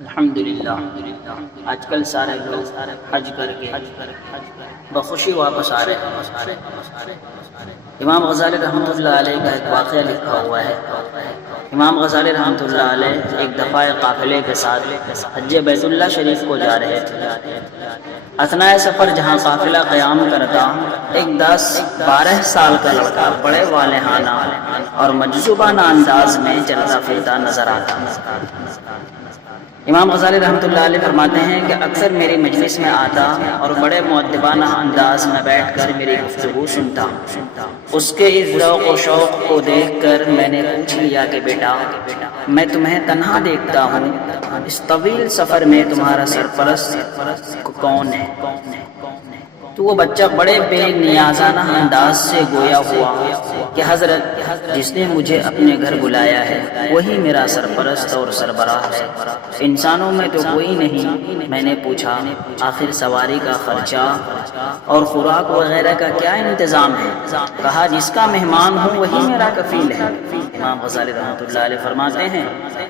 الحمدللہ آج کل سارے لوگ حج کر کے بخوشی واپس آ رہے ہیں۔ امام غزالی رحمۃ اللہ علیہ کا ایک واقعہ لکھا ہوا ہے۔ امام غزالی رحمۃ اللہ علیہ ایک دفعہ قافلے کے ساتھ حج بیت اللہ شریف کو جا رہے تھے۔ اثناء سفر جہاں قافلہ قیام کرتا، ایک 10-12 سال کا لڑکا بڑے والہانہ اور مجذوبانہ انداز میں چلتا پھرتا نظر آتا۔ امام غزالی رحمۃ اللہ علیہ فرماتے ہیں کہ اکثر میری مجلس میں آتا اور بڑے مؤدبانہ انداز میں بیٹھ کر میری گفتگو سنتا۔ اس کے اس ذوق و شوق کو دیکھ کر میں نے پوچھ لیا کہ بیٹا، میں تمہیں تنہا دیکھتا ہوں، اس طویل سفر میں تمہارا سرپرست کون ہے؟ تو وہ بچہ بڑے بے نیازانہ انداز سے گویا ہوا کہ حضرت، جس نے مجھے اپنے گھر بلایا ہے وہی میرا سرپرست اور سربراہ ہے، انسانوں میں تو کوئی نہیں۔ میں نے پوچھا، آخر سواری کا خرچہ اور خوراک وغیرہ کا کیا انتظام ہے؟ کہا، جس کا مہمان ہوں وہی میرا کفیل ہے۔ امام غزالی رحمۃ اللہ علیہ فرماتے ہیں،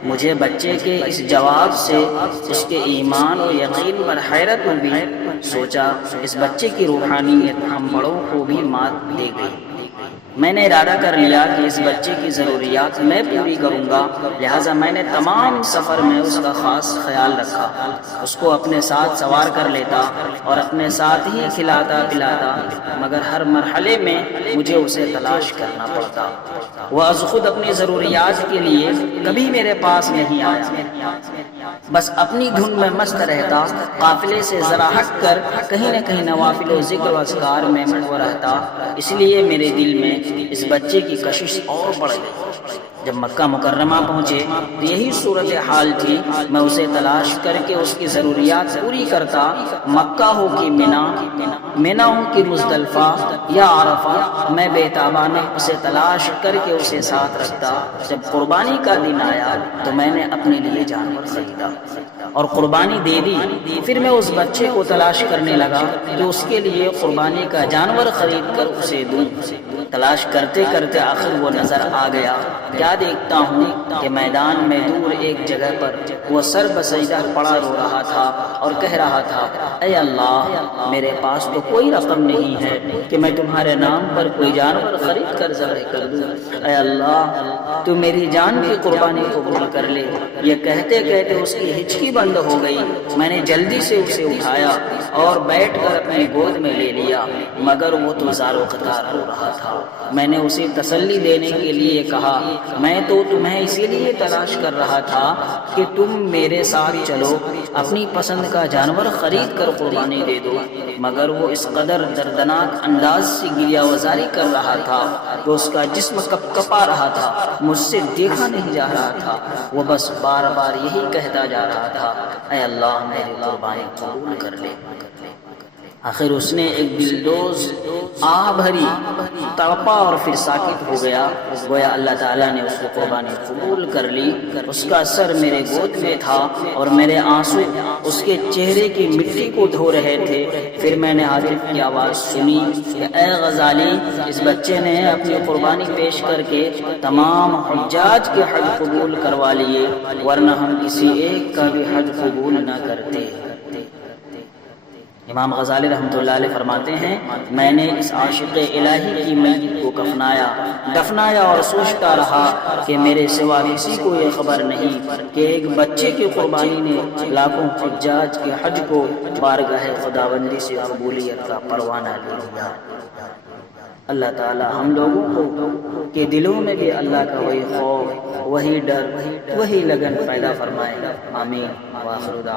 مجھے بچے کے اس جواب سے اس کے ایمان و یقین پر حیرت ہوئی۔ سوچا، اس بچے کی روحانیت ہم بڑوں کو بھی مات دے گئی۔ میں نے ارادہ کر لیا کہ اس بچے کی ضروریات میں پوری کروں گا، لہٰذا میں نے تمام سفر میں اس کا خاص خیال رکھا، اس کو اپنے ساتھ سوار کر لیتا اور اپنے ساتھ ہی کھلاتا پلاتا، مگر ہر مرحلے میں مجھے اسے تلاش کرنا پڑتا۔ وہ از خود اپنی ضروریات کے لیے کبھی میرے پاس نہیں آیا، بس اپنی دھن میں مست رہتا، قافلے سے ذرا ہٹ کر کہیں نہ کہیں نوافل و ذکر و اذکار میں مشغول رہتا۔ اس لیے میرے دل میں اس بچے کی کشش اور بڑھ گئی۔ جب مکہ مکرمہ پہنچے تو یہی صورتحال تھی۔ میں اسے تلاش کر کے اس کی ضروریات پوری کرتا، مکہ ہو کہ مینا ہو کہ مزدلفہ یا عرفہ، میں بے تابانہ اسے تلاش کر کے اسے ساتھ رکھتا۔ جب قربانی کا دن آیا تو میں نے اپنے لیے جانور خریدا اور قربانی دے دی۔ پھر میں اس بچے کو تلاش کرنے لگا کہ اس کے لیے قربانی کا جانور خرید کر اسے دوں۔ تلاش کرتے کرتے آخر وہ نظر آ گیا۔ کیا دیکھتا ہوں کہ میدان میں دور ایک جگہ پر وہ سر بسجدہ پڑا رو رہا تھا اور کہہ رہا تھا، اے اللہ، میرے پاس تو کوئی رقم نہیں ہے کہ میں تمہارے نام پر کوئی جانور خرید کر ذبح کر دوں۔ اے اللہ، تو میری جان کی قربانی قبول کر لے۔ یہ کہتے کہتے اس کی ہچکی بند ہو گئی۔ میں نے جلدی سے اسے اٹھایا اور بیٹھ کر اپنی گود میں لے لیا، مگر وہ تو زار و قطار رو رہا تھا۔ میں نے اسے تسلی دینے کے لیے کہا، میں تو تمہیں اسی لیے تلاش کر رہا تھا کہ تم میرے ساتھ چلو، اپنی پسند کا جانور خرید کر قربانی دے دو، مگر وہ اس قدر دردناک انداز سے گریہ وزاری کر رہا تھا کہ اس کا جسم کپ کپا رہا تھا، مجھ سے دیکھا نہیں جا رہا تھا۔ وہ بس بار بار یہی کہتا جا رہا تھا، اے اللہ، میری قربانی قبول کر لے۔ آخر اس نے ایک دلدوز آہ بھری تڑپا اور پھر ساکت ہو گیا، گویا اللہ تعالیٰ نے اس کو قربانی قبول کر لی۔ اس کا سر میرے گود میں تھا اور میرے آنسو اس کے چہرے کی مٹی کو دھو رہے تھے۔ پھر میں نے عاطف کی آواز سنی کہ اے غزالی، اس بچے نے اپنی قربانی پیش کر کے تمام حجاج کے حج قبول کروا لیے، ورنہ ہم کسی ایک کا بھی حج قبول نہ کرتے۔ امام غزالی رحمۃ اللہ علیہ فرماتے ہیں، میں نے اس عاشق الہی کی میت کو دفنایا اور سوچتا رہا کہ میرے سوا کسی کو یہ خبر نہیں کہ ایک بچے کی قربانی نے لاکھوں حجاج کے حج کو بارگاہ خداوندی سے قبولیت کا پروانہ دے دیا۔ اللہ تعالی ہم لوگوں کو کے دلوں میں بھی اللہ کا وہی خوف، وہی ڈر، وہی لگن پیدا فرمائے۔ آمین۔ وآخر دعوانا